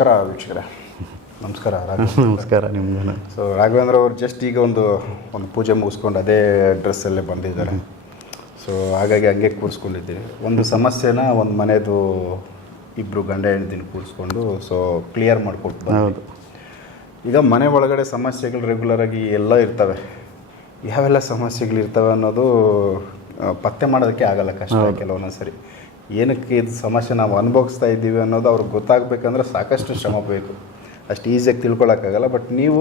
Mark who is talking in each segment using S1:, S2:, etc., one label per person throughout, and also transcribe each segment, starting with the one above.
S1: ನಮಸ್ಕಾರ ವೀಕ್ಷಕರೇ. ನಮಸ್ಕಾರ
S2: ನಮಸ್ಕಾರ ನಿಮ್ಗೂ
S1: ಸೊ ರಾಘವೇಂದ್ರ ಅವರು ಜಸ್ಟ್ ಈಗ ಒಂದು ಒಂದು ಪೂಜೆ ಮುಗಿಸ್ಕೊಂಡು ಅದೇ ಡ್ರೆಸ್ಸಲ್ಲೇ ಬಂದಿದ್ದಾರೆ. ಸೊ ಹಾಗಾಗಿ ಹಂಗೆ ಕೂರಿಸ್ಕೊಂಡಿದ್ದೀವಿ. ಒಂದು ಸಮಸ್ಯೆನ ಒಂದು ಮನೆಯದು ಇಬ್ಬರು ಗಂಡ ಹೆಂಡ್ತಿನ ಕೂರಿಸ್ಕೊಂಡು ಸೊ ಕ್ಲಿಯರ್ ಮಾಡಿಕೊಟ್ಟು.
S2: ಹೌದು.
S1: ಈಗ ಮನೆ ಒಳಗಡೆ ಸಮಸ್ಯೆಗಳು ರೆಗ್ಯುಲರಾಗಿ ಎಲ್ಲ ಇರ್ತವೆ. ಯಾವೆಲ್ಲ ಸಮಸ್ಯೆಗಳಿರ್ತವೆ ಅನ್ನೋದು ಪತ್ತೆ ಮಾಡೋದಕ್ಕೆ ಆಗಲ್ಲ ಕಷ್ಟ ಕೆಲವೊಂದೊಂದು ಸರಿ ಏನಕ್ಕೆ ಇದು ಸಮಸ್ಯೆ ನಾವು ಅನುಭವಿಸ್ತಾ ಇದ್ದೀವಿ ಅನ್ನೋದು ಅವ್ರಿಗೆ ಗೊತ್ತಾಗಬೇಕಂದ್ರೆ ಸಾಕಷ್ಟು ಶ್ರಮ ಬೇಕು. ಅಷ್ಟು ಈಸಿಯಾಗಿ ತಿಳ್ಕೊಳಕ್ಕಾಗಲ್ಲ ಬಟ್ ನೀವು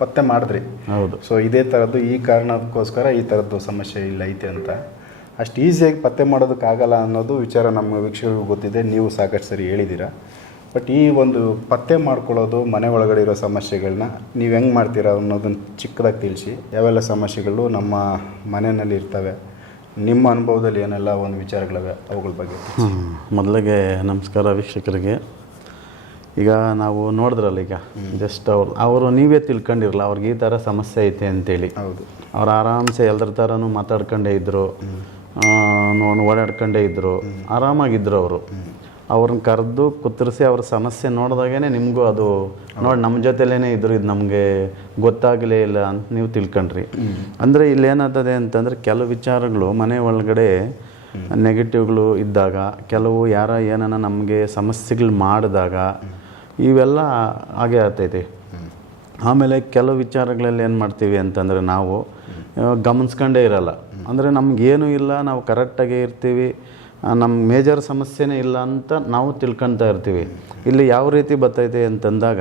S1: ಪತ್ತೆ ಮಾಡಿದ್ರಿ.
S2: ಹೌದು.
S1: ಸೊ ಇದೇ ಥರದ್ದು ಈ ಕಾರಣಕ್ಕೋಸ್ಕರ ಈ ಥರದ್ದು ಸಮಸ್ಯೆ ಇಲ್ಲ ಐತೆ ಅಂತ. ಅಷ್ಟು ಈಸಿಯಾಗಿ ಪತ್ತೆ ಮಾಡೋದಕ್ಕಾಗಲ್ಲ ಅನ್ನೋದು ವಿಚಾರ ನಮ್ಮ ವೀಕ್ಷಕರಿಗೆ ಗೊತ್ತಿದೆ ನೀವು ಸಾಕಷ್ಟು ಸರಿ ಹೇಳಿದ್ದೀರಾ. ಬಟ್ ಈ ಒಂದು ಪತ್ತೆ ಮಾಡ್ಕೊಳ್ಳೋದು ಮನೆ ಒಳಗಡೆ ಇರೋ ಸಮಸ್ಯೆಗಳನ್ನ ನೀವು ಹೆಂಗೆ ಮಾಡ್ತೀರಾ ಅನ್ನೋದನ್ನು ಚಿಕ್ಕದಾಗಿ ತಿಳಿಸಿ ಯಾವೆಲ್ಲ ಸಮಸ್ಯೆಗಳು ನಮ್ಮ ಮನೆಯಲ್ಲಿ ಇರ್ತವೆ. ನಿಮ್ಮ ಅನುಭವದಲ್ಲಿ ಏನೆಲ್ಲ ಒಂದು ವಿಚಾರಗಳಿವೆ ಅವುಗಳ ಬಗ್ಗೆ.
S2: ಮೊದಲಿಗೆ ನಮಸ್ಕಾರ ವೀಕ್ಷಕರಿಗೆ. ಈಗ ನಾವು ನೋಡಿದ್ರಲ್ಲ ಈಗ ಜಸ್ಟ್ ಅವ್ರು ಅವರು ನೀವೇ ತಿಳ್ಕೊಂಡಿರಲ್ಲ ಅವ್ರಿಗೆ ಈ ಥರ ಸಮಸ್ಯೆ ಐತೆ ಅಂತೇಳಿ.
S1: ಹೌದು.
S2: ಅವ್ರು ಆರಾಮ್ಸೆ ಎಲ್ಲರ ಥರನೂ ಮಾತಾಡ್ಕೊಂಡೇ ಇದ್ದರು ಓಡಾಡ್ಕೊಂಡೇ ಇದ್ದರು ಆರಾಮಾಗಿದ್ದರು ಅವರು. ಅವ್ರನ್ನ ಕರೆದು ಕುತ್ತರಿಸಿ ಅವ್ರ ಸಮಸ್ಯೆ ನೋಡಿದಾಗೇ ನಿಮಗೂ ಅದು ನೋಡಿ ನಮ್ಮ ಜೊತೆಲೇ ಇದ್ರು, ಇದು ನಮಗೆ ಗೊತ್ತಾಗಲೇ ಇಲ್ಲ ಅಂತ ನೀವು ತಿಳ್ಕೊಂಡ್ರಿ. ಅಂದರೆ ಇಲ್ಲೇನಾಗ್ತದೆ ಅಂತಂದರೆ ಕೆಲವು ವಿಚಾರಗಳು ಮನೆ ಒಳಗಡೆ ನೆಗೆಟಿವ್ಗಳು ಇದ್ದಾಗ, ಕೆಲವು ಯಾರ ಏನನ್ನ ನಮಗೆ ಸಮಸ್ಯೆಗಳು ಮಾಡಿದಾಗ ಇವೆಲ್ಲ ಹಾಗೆ ಆಗ್ತೈತಿ. ಆಮೇಲೆ ಕೆಲವು ವಿಚಾರಗಳಲ್ಲಿ ಏನು ಮಾಡ್ತೀವಿ ಅಂತಂದರೆ ನಾವು, ಗಮನಿಸ್ಕೊಂಡೇ ಇರಲ್ಲ. ಅಂದರೆ ನಮಗೇನು ಇಲ್ಲ, ನಾವು ಕರೆಕ್ಟಾಗೇ ಇರ್ತೀವಿ. ನಮ್ಮ ಮೇಜರ್ ಸಮಸ್ಯೆನೇ ಇಲ್ಲ ಅಂತ ನಾವು ತಿಳ್ಕೊತಾ ಇರ್ತೀವಿ. ಇಲ್ಲಿ ಯಾವ ರೀತಿ ಬರ್ತೈತೆ ಅಂತಂದಾಗ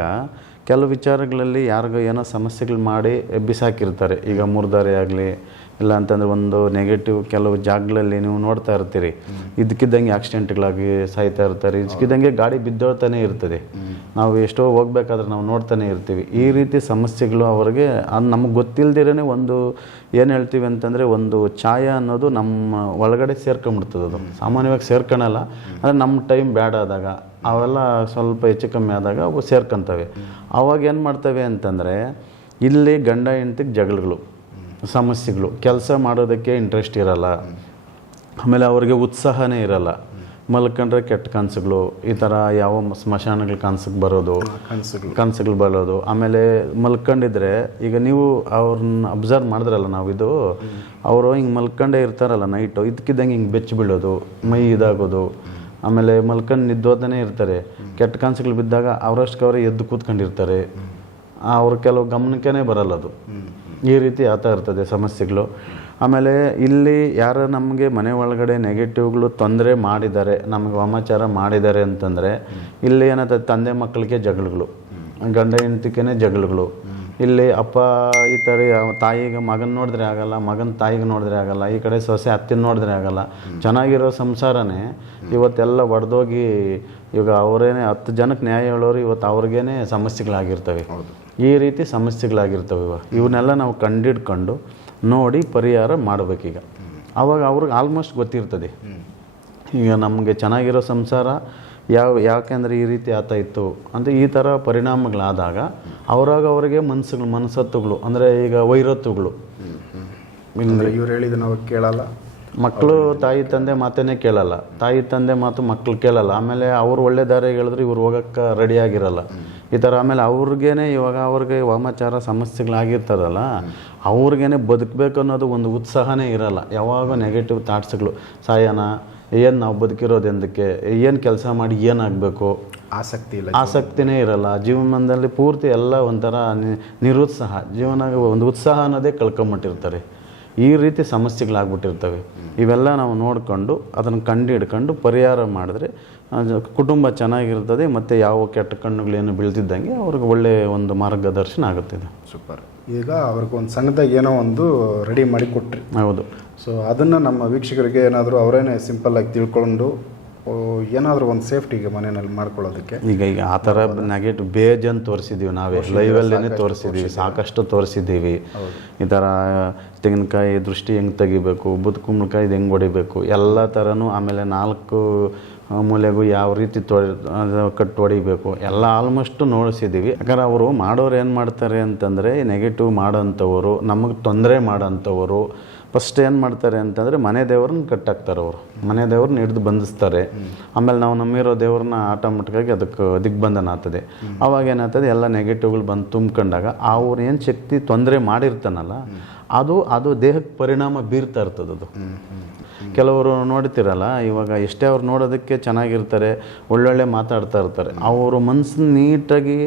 S2: ಕೆಲವು ವಿಚಾರಗಳಲ್ಲಿ ಯಾರಿಗೋ ಏನೋ ಸಮಸ್ಯೆಗಳು ಮಾಡಿ ಬಿಸಾಕಿರ್ತಾರೆ ಈಗ ಮುರ್ದಾರೆ ಆಗಲಿ ಇಲ್ಲ ಅಂತಂದರೆ ಒಂದು ನೆಗೆಟಿವ್ ಕೆಲವು ಜಾಗಗಳಲ್ಲಿ ನೀವು ನೋಡ್ತಾ ಇರ್ತೀರಿ. ಇದಕ್ಕಿದ್ದಂಗೆ ಆಕ್ಸಿಡೆಂಟ್ಗಳಾಗಿ ಸಾಯ್ತಾ ಇರ್ತಾರೆ. ಇದಕ್ಕಿದ್ದಂಗೆ ಗಾಡಿ ಬಿದ್ದೋಳ್ತಾನೆ ಇರ್ತದೆ. ನಾವು ಎಷ್ಟೋ ಹೋಗ್ಬೇಕಾದ್ರೆ ನಾವು ನೋಡ್ತಾನೆ ಇರ್ತೀವಿ. ಈ ರೀತಿ ಸಮಸ್ಯೆಗಳು ಅವರಿಗೆ ಅದು ನಮಗೆ ಗೊತ್ತಿಲ್ಲದಿರೇ ಒಂದು ಏನು ಹೇಳ್ತೀವಿ ಅಂತಂದರೆ ಒಂದು ಛಾಯ ಅನ್ನೋದು ನಮ್ಮ ಒಳಗಡೆ ಸೇರ್ಕೊಂಬಿಡ್ತದೆ ಅದು. ಸಾಮಾನ್ಯವಾಗಿ ಸೇರ್ಕೊಳಲ್ಲ. ಅಂದರೆ ನಮ್ಮ ಟೈಮ್ ಬ್ಯಾಡ್ ಆದಾಗ. ಅವೆಲ್ಲ ಸ್ವಲ್ಪ ಹೆಚ್ಚು ಕಮ್ಮಿ ಆದಾಗ ಅವು ಸೇರ್ಕೊಂತವೆ. ಅವಾಗ ಏನು ಮಾಡ್ತವೆ ಅಂತಂದರೆ ಇಲ್ಲಿ ಗಂಡ ಹೆಂಡ್ತಿಗೆ ಜಗಳಗಳು ಸಮಸ್ಯೆಗಳು ಕೆಲಸ ಮಾಡೋದಕ್ಕೆ ಇಂಟ್ರೆಸ್ಟ್ ಇರಲ್ಲ. ಆಮೇಲೆ ಅವ್ರಿಗೆ ಉತ್ಸಾಹನೇ ಇರಲ್ಲ. ಮಲ್ಕೊಂಡ್ರೆ ಕೆಟ್ಟ ಕನಸುಗಳು ಈ ಥರ ಯಾವ ಸ್ಮಶಾನಗಳ ಕನಸಿಗೆ ಬರೋದು
S1: ಕನಸುಗಳು.
S2: ಕನಸುಗಳು ಬರೋದು. ಆಮೇಲೆ ಮಲ್ಕೊಂಡಿದ್ರೆ ಈಗ ನೀವು ಅವ್ರನ್ನ ಅಬ್ಸರ್ವ್ ಮಾಡಿದ್ರಲ್ಲ ನಾವು ಇದು ಅವರು ಹಿಂಗೆ ಮಲ್ಕೊಂಡೇ ಇರ್ತಾರಲ್ಲ ನೈಟು ಇದಕ್ಕಿದ್ದಂಗೆ ಹಿಂಗೆ ಬೆಚ್ಚಿ ಬೀಳೋದು ಮೈ ಇದಾಗೋದು. ಆಮೇಲೆ ಮಲ್ಕಂಡು ನಿದ್ದೋತಾನೆ ಇರ್ತಾರೆ. ಕೆಟ್ಟ ಕನಸುಗಳು ಬಿದ್ದಾಗ ಅವರಷ್ಟಕ್ಕೆ ಅವರೇ ಎದ್ದು ಕೂತ್ಕೊಂಡಿರ್ತಾರೆ. ಅವ್ರ ಕೆಲವು ಗಮನಕ್ಕೇ ಬರಲ್ಲ ಅದು. ಈ ರೀತಿ ಆಗ್ತಾ ಇರ್ತದೆ ಸಮಸ್ಯೆಗಳು. ಆಮೇಲೆ ಇಲ್ಲಿ ಯಾರು ನಮಗೆ ಮನೆ ಒಳಗಡೆ ನೆಗೆಟಿವ್ಗಳು ತೊಂದರೆ ಮಾಡಿದ್ದಾರೆ, ನಮಗೆ ವಾಮಾಚಾರ ಮಾಡಿದ್ದಾರೆ ಅಂತಂದರೆ, ಇಲ್ಲಿ ಏನಾಗ್ತದೆ ತಂದೆ ಮಕ್ಕಳಿಗೆ ಜಗಳಗಳು, ಗಂಡ ಹೆಂಡತಿಗೆ ಜಗಳಗಳು. ಇಲ್ಲಿ ಅಪ್ಪ ಈ ಥರ ತಾಯಿಗೆ ಮಗನ ನೋಡಿದ್ರೆ ಆಗಲ್ಲ ಮಗನ ತಾಯಿಗೆ ನೋಡಿದ್ರೆ ಆಗಲ್ಲ ಈ ಕಡೆ ಸೊಸೆ ಅತ್ತಿನ ನೋಡಿದ್ರೆ ಆಗಲ್ಲ. ಚೆನ್ನಾಗಿರೋ ಸಂಸಾರನೇ ಇವತ್ತೆಲ್ಲ ಒಡೆದೋಗಿ ಇವಾಗ ಅವರೇನೆ ಹತ್ತು ಜನಕ್ಕೆ ನ್ಯಾಯ ಹೇಳೋರು ಇವತ್ತು ಅವ್ರಿಗೇನೆ ಸಮಸ್ಯೆಗಳಾಗಿರ್ತವೆ. ಈ ರೀತಿ ಸಮಸ್ಯೆಗಳಾಗಿರ್ತವೆ ಇವಾಗ ಇವನ್ನೆಲ್ಲ ನಾವು ಕಂಡಿಡ್ಕೊಂಡು ನೋಡಿ ಪರಿಹಾರ ಮಾಡಬೇಕೀಗ. ಅವಾಗ ಅವ್ರಿಗೆ ಆಲ್ಮೋಸ್ಟ್ ಗೊತ್ತಿರ್ತದೆ. ಈಗ ನಮಗೆ ಚೆನ್ನಾಗಿರೋ ಸಂಸಾರ ಯಾವ ಯಾಕೆಂದರೆ ಈ ರೀತಿ ಆತ ಇತ್ತು ಅಂತ ಈ ಥರ ಪರಿಣಾಮಗಳಾದಾಗ ಅವರಾಗ ಅವರಿಗೆ ಮನಸ್ಸುಗಳು ಮನಸ್ಸತ್ತುಗಳು ಅಂದರೆ ಈಗ ವೈರತ್ತುಗಳು.
S1: ಅಂದರೆ ಇವ್ರು ಹೇಳಿದ ನಾವು ಕೇಳಲ್ಲ?
S2: ಮಕ್ಕಳು ತಾಯಿ ತಂದೆ ಮಾತೇನೇ ಕೇಳಲ್ಲ. ತಾಯಿ ತಂದೆ ಮಾತು ಮಕ್ಕಳು ಕೇಳಲ್ಲ. ಆಮೇಲೆ ಅವ್ರು ಒಳ್ಳೆ ದಾರಿ ಹೇಳಿದ್ರೆ ಇವ್ರು ಹೋಗೋಕ್ಕೆ ರೆಡಿಯಾಗಿರಲ್ಲ ಈ ಥರ ಆಮೇಲೆ ಅವ್ರಿಗೇನೆ ಇವಾಗ ಅವ್ರಿಗೆ ವಾಮಾಚಾರ ಸಮಸ್ಯೆಗಳಾಗಿರ್ತಾರಲ್ಲ ಅವ್ರಿಗೇನೆ ಬದುಕಬೇಕು ಅನ್ನೋದು ಒಂದು ಉತ್ಸಾಹನೇ ಇರಲ್ಲ. ಯಾವಾಗ ನೆಗೆಟಿವ್ ಥಾಟ್ಸ್ಗಳು ಸಾಯನ ಏನು ನಾವು ಬದುಕಿರೋದು ಎಂದಕ್ಕೆ ಏನು ಕೆಲಸ ಮಾಡಿ ಏನಾಗಬೇಕು?
S1: ಆಸಕ್ತಿ ಇಲ್ಲ
S2: ಆಸಕ್ತಿನೇ ಇರಲ್ಲ. ಜೀವನದಲ್ಲಿ ಪೂರ್ತಿ ಎಲ್ಲ ಒಂಥರ ನಿರುತ್ಸಾಹ. ಜೀವನ ಒಂದು ಉತ್ಸಾಹ ಅನ್ನೋದೇ ಕಳ್ಕೊಂಬಿಟ್ಟಿರ್ತಾರೆ. ಈ ರೀತಿ ಸಮಸ್ಯೆಗಳಾಗ್ಬಿಟ್ಟಿರ್ತವೆ. ಇವೆಲ್ಲ ನಾವು ನೋಡಿಕೊಂಡು ಅದನ್ನು ಕಂಡು ಹಿಡ್ಕೊಂಡು ಪರಿಹಾರ ಮಾಡಿದ್ರೆ ಕುಟುಂಬ ಚೆನ್ನಾಗಿರ್ತದೆ ಮತ್ತು ಯಾವ ಕೆಟ್ಟ ಕಣ್ಣುಗಳೇನು ಬೀಳ್ತಿದ್ದಂಗೆ ಅವ್ರಿಗೆ ಒಳ್ಳೆಯ ಒಂದು ಮಾರ್ಗದರ್ಶನ ಆಗುತ್ತೆ ಇದು.
S1: ಸೂಪರ್. ಈಗ ಅವ್ರಿಗೆ ಒಂದು ಸಣ್ಣದಾಗಿ ಏನೋ ಒಂದು ರೆಡಿ ಮಾಡಿ ಕೊಟ್ರಿ.
S2: ಹೌದು.
S1: ಸೊ ಅದನ್ನು ನಮ್ಮ ವೀಕ್ಷಕರಿಗೆ ಏನಾದರೂ ಅವರೇನೆ ಸಿಂಪಲ್ಲಾಗಿ ತಿಳ್ಕೊಂಡು ಏನಾದರೂ ಒಂದು ಸೇಫ್ಟಿಗೆ ಮನೆಯಲ್ಲಿ ಮಾಡ್ಕೊಳ್ಳೋದಕ್ಕೆ.
S2: ಈಗ ಈಗ ಆ ಥರ ನೆಗೆಟಿವ್ ಬೇಜನ್ ತೋರಿಸಿದ್ದೀವಿ ನಾವೇ. ಲೈವಲ್ಲೇ ತೋರಿಸಿದ್ದೀವಿ ಸಾಕಷ್ಟು ತೋರಿಸಿದ್ದೀವಿ ಈ ಥರ ತೆಂಗಿನಕಾಯಿ ದೃಷ್ಟಿ ಹೆಂಗೆ ತೆಗಿಬೇಕು ಬುದ್ ಕುಂಬಳಕಾಯಿ ಹೆಂಗೆ ಹೊಡಿಬೇಕು ಎಲ್ಲ ಥರನೂ ಆಮೇಲೆ ನಾಲ್ಕು ಮೂಲೆಗೂ ಯಾವ ರೀತಿ ತೊ ಅದು ಕಟ್ಟು ಹೊಡಿಬೇಕು ಎಲ್ಲ ಆಲ್ಮೋಸ್ಟ್ ನೋಡಿಸಿದ್ದೀವಿ ಯಾಕಂದ್ರೆ ಅವರು ಮಾಡೋರು ಏನು ಮಾಡ್ತಾರೆ ಅಂತಂದರೆ ನೆಗೆಟಿವ್ ಮಾಡೋಂಥವ್ರು ನಮಗೆ ತೊಂದರೆ ಮಾಡೋಂಥವ್ರು ಫಸ್ಟ್ ಏನು ಮಾಡ್ತಾರೆ ಅಂತಂದರೆ ಮನೆ ದೇವ್ರನ್ನ ಕಟ್ಟಾಕ್ತಾರೆ ಅವರು. ಮನೆ ದೇವ್ರನ್ನ ಹಿಡಿದು ಬಂಧಿಸ್ತಾರೆ. ಆಮೇಲೆ ನಾವು ನಮ್ಮಿರೋ ದೇವ್ರನ್ನ ಆಟೋಮೆಟಿಕ್ಕಾಗಿ ಅದಕ್ಕೆ ದಿಗ್ಬಂಧನ ಆಗ್ತದೆ. ಅವಾಗ ಏನಾಗ್ತದೆ, ಎಲ್ಲ ನೆಗೆಟಿವ್ಗಳು ಬಂದು ತುಂಬ್ಕೊಂಡಾಗ ಅವ್ರು ಏನು ಶಕ್ತಿ ತೊಂದರೆ ಮಾಡಿರ್ತಾನಲ್ಲ, ಅದು ಅದು ದೇಹಕ್ಕೆ ಪರಿಣಾಮ ಬೀರ್ತಾ ಇರ್ತದೆ ಅದು. ಕೆಲವರು ನೋಡ್ತಿರಲ್ಲ, ಇವಾಗ ಎಷ್ಟೇ ಅವ್ರು ನೋಡೋದಕ್ಕೆ ಚೆನ್ನಾಗಿರ್ತಾರೆ, ಒಳ್ಳೊಳ್ಳೆ ಮಾತಾಡ್ತಾ ಇರ್ತಾರೆ. ಅವರು ಮನಸ್ಸು ನೀಟಾಗಿ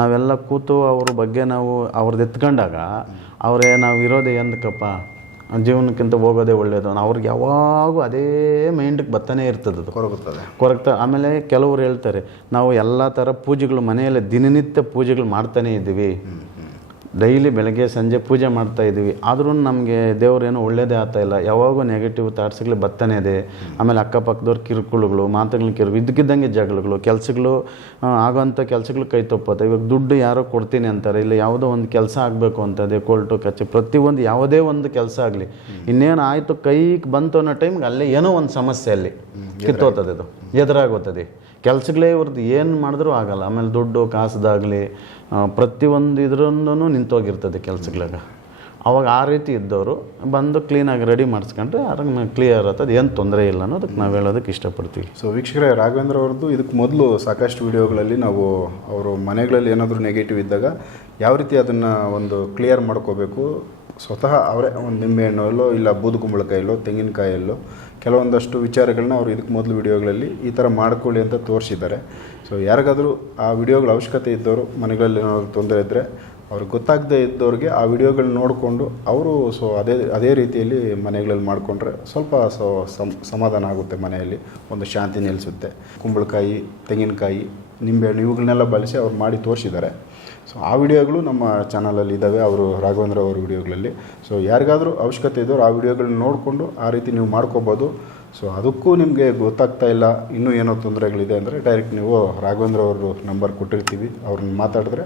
S2: ನಾವೆಲ್ಲ ಕೂತು ಅವ್ರ ಬಗ್ಗೆ ನಾವು ಅವ್ರದ್ದು ಎತ್ಕೊಂಡಾಗ, ಅವರೇ ನಾವು ಇರೋದೇ ಎಂದಕ್ಕಪ್ಪ? ಜೀವನಕ್ಕಿಂತ ಹೋಗೋದೇ ಒಳ್ಳೆಯದು ಅವ್ರಿಗೆ ಯಾವಾಗೂ ಅದೇ ಮೈಂಡಿಗೆ ಬರ್ತಾನೆ ಇರ್ತದೆ ಅದು.
S1: ಕೊರಗುತ್ತದೆ.
S2: ಕೊರಗ್ತಾ ಆಮೇಲೆ ಕೆಲವರು ಹೇಳ್ತಾರೆ ನಾವು ಎಲ್ಲ ಥರ ಪೂಜೆಗಳು ಮನೆಯಲ್ಲಿ ದಿನನಿತ್ಯ ಪೂಜೆಗಳು ಮಾಡ್ತಾನೇ ಇದ್ದೀವಿ. ಡೈಲಿ ಬೆಳಗ್ಗೆ ಸಂಜೆ ಪೂಜೆ ಮಾಡ್ತಾ ಇದ್ದೀವಿ. ಆದರೂ ನಮಗೆ ದೇವರೇನು ಒಳ್ಳೇದೇ ಆಗ್ತಾ ಇಲ್ಲ. ಯಾವಾಗೂ ನೆಗೆಟಿವ್ ಥಾಟ್ಸ್ಗಳು ಬರ್ತಾನೆ ಇದೆ. ಆಮೇಲೆ ಅಕ್ಕಪಕ್ಕದವ್ರ ಕಿರುಕುಳುಗಳು ಮಾತುಗಳ ಕಿರು ಇದ್ದಕ್ಕಿದ್ದಂಗೆ ಜಗಳಗಳು ಕೆಲಸಗಳು ಆಗೋಂಥ ಕೆಲಸಗಳು ಕೈ ತಪ್ಪತ್ತೆ. ಇವಾಗ ದುಡ್ಡು ಯಾರೋ ಕೊಡ್ತೀನಿ ಅಂತಾರೆ. ಇಲ್ಲ ಯಾವುದೋ ಒಂದು ಕೆಲಸ ಆಗಬೇಕು ಅಂತದೆ ಕೋಲ್ಟು ಕಚ್ಚೆ ಪ್ರತಿಯೊಂದು ಯಾವುದೇ ಒಂದು ಕೆಲಸ ಆಗಲಿ. ಇನ್ನೇನು ಆಯಿತು ಕೈಗೆ ಬಂತು ಅನ್ನೋ ಟೈಮ್ಗೆ ಅಲ್ಲೇ ಏನೋ ಒಂದು ಸಮಸ್ಯೆ ಅಲ್ಲಿ ಕಿತ್ತೋತದೆ ಅದು ಎದುರಾಗೋತದೆ. ಕೆಲಸಗಳೇ ಇವ್ರದ್ದು ಏನು ಮಾಡಿದ್ರೂ ಆಗಲ್ಲ. ಆಮೇಲೆ ದುಡ್ಡು ಕಾಸುದಾಗಲಿ ಪ್ರತಿಯೊಂದು ಇದ್ರೊಂದೂ ನಿಂತೋಗಿರ್ತದೆ ಕೆಲಸಗಳಾಗ. ಅವಾಗ ಆ ರೀತಿ ಇದ್ದವರು ಬಂದು ಕ್ಲೀನಾಗಿ ರೆಡಿ ಮಾಡಿಸ್ಕೊಂಡ್ರೆ ಆರಾಮ ಕ್ಲಿಯರ್ ಆಗ್ತದೆ, ಏನು ತೊಂದರೆ ಇಲ್ಲ ಅನ್ನೋದಕ್ಕೆ ನಾವು ಹೇಳೋದಕ್ಕೆ ಇಷ್ಟಪಡ್ತೀವಿ.
S1: ಸೊ ವೀಕ್ಷಕರೇ, ರಾಘವೇಂದ್ರ ಅವ್ರದ್ದು ಇದಕ್ಕೆ ಮೊದಲು ಸಾಕಷ್ಟು ವಿಡಿಯೋಗಳಲ್ಲಿ ನಾವು ಅವರು ಮನೆಗಳಲ್ಲಿ ಏನಾದರೂ ನೆಗೆಟಿವ್ ಇದ್ದಾಗ ಯಾವ ರೀತಿ ಅದನ್ನು ಒಂದು ಕ್ಲಿಯರ್ ಮಾಡ್ಕೋಬೇಕು? ಸ್ವತಃ ಅವರೇ ಒಂದು ನಿಂಬೆಹಣ್ಣಲ್ಲೋ ಇಲ್ಲ ಬೂದುಗುಂಬಳಕಾಯಲ್ಲೋ ತೆಂಗಿನಕಾಯಲ್ಲೋ ಕೆಲವೊಂದಷ್ಟು ವಿಚಾರಗಳನ್ನ ಅವರು ಇದಕ್ಕೆ ಮೊದಲು ವಿಡಿಯೋಗಳಲ್ಲಿ ಈ ಥರ ಮಾಡ್ಕೊಳ್ಳಿ ಅಂತ ತೋರಿಸಿದ್ದಾರೆ. ಸೊ ಯಾರಿಗಾದರೂ ಆ ವಿಡಿಯೋಗಳ ಅವಶ್ಯಕತೆ ಇದ್ದವರು, ಮನೆಗಳಲ್ಲಿ ಏನಾದರೂ ತೊಂದರೆ ಇದ್ದರೆ ಅವ್ರಿಗೆ ಗೊತ್ತಾಗದೇ ಇದ್ದವ್ರಿಗೆ ಆ ವಿಡಿಯೋಗಳನ್ನ ನೋಡಿಕೊಂಡು ಅವರು ಸೊ ಅದೇ ಅದೇ ರೀತಿಯಲ್ಲಿ ಮನೆಗಳಲ್ಲಿ ಮಾಡಿಕೊಂಡ್ರೆ ಸ್ವಲ್ಪ ಸೊ ಸಮ್, ಸಮಾಧಾನ ಆಗುತ್ತೆ ಮನೆಯಲ್ಲಿ, ಒಂದು ಶಾಂತಿ ನಿಲ್ಲಿಸುತ್ತೆ ಕುಂಬಳಕಾಯಿ, ತೆಂಗಿನಕಾಯಿ ನಿಂಬೆಹಣ್ಣು ಇವುಗಳನ್ನೆಲ್ಲ ಬಳಸಿ ಅವ್ರು ಮಾಡಿ ತೋರಿಸಿದ್ದಾರೆ. ಸೊ ಆ ವಿಡಿಯೋಗಳು ನಮ್ಮ ಚಾನಲಲ್ಲಿ ಇದ್ದಾವೆ. ಅವರು ರಾಘವೇಂದ್ರ ಅವರ ವಿಡಿಯೋಗಳಲ್ಲಿ. ಸೊ ಯಾರಿಗಾದರೂ ಅವಶ್ಯಕತೆ ಇದ್ದವ್ರು ಆ ವಿಡಿಯೋಗಳನ್ನ ನೋಡಿಕೊಂಡು ಆ ರೀತಿ ನೀವು ಮಾಡ್ಕೋಬೋದು. ಸೊ ಅದಕ್ಕೂ ನಿಮಗೆ ಗೊತ್ತಾಗ್ತಾ ಇಲ್ಲ. ಇನ್ನೂ ಏನೋ ತೊಂದರೆಗಳಿದೆ ಅಂದರೆ ಡೈರೆಕ್ಟ್ ನೀವು ರಾಘವೇಂದ್ರ ಅವರು ನಂಬರ್ ಕೊಟ್ಟಿರ್ತೀವಿ. ಅವ್ರನ್ನ ಮಾತಾಡಿದ್ರೆ.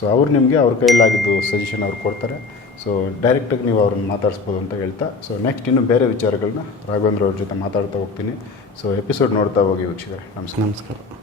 S1: ಸೊ ಅವ್ರು ನಿಮಗೆ ಅವ್ರ ಕೈಲಾಗಿದ್ದು ಸಜೆಷನ್ ಅವ್ರು ಕೊಡ್ತಾರೆ. ಸೊ ಡೈರೆಕ್ಟಾಗಿ ನೀವು ಅವ್ರನ್ನ ಮಾತಾಡಿಸ್ಬೋದು ಅಂತ ಹೇಳ್ತಾ. ಸೊ ನೆಕ್ಸ್ಟ್ ಇನ್ನು ಬೇರೆ ವಿಚಾರಗಳನ್ನ ರಾಘವೇಂದ್ರ ಅವ್ರ ಜೊತೆ ಮಾತಾಡ್ತಾ ಹೋಗ್ತೀನಿ. ಸೊ ಎಪಿಸೋಡ್ ನೋಡ್ತಾ ಹೋಗಿ ವೀಕ್ಷಕರೇ. ನಮಸ್ಕಾರ.
S2: ನಮಸ್ಕಾರ.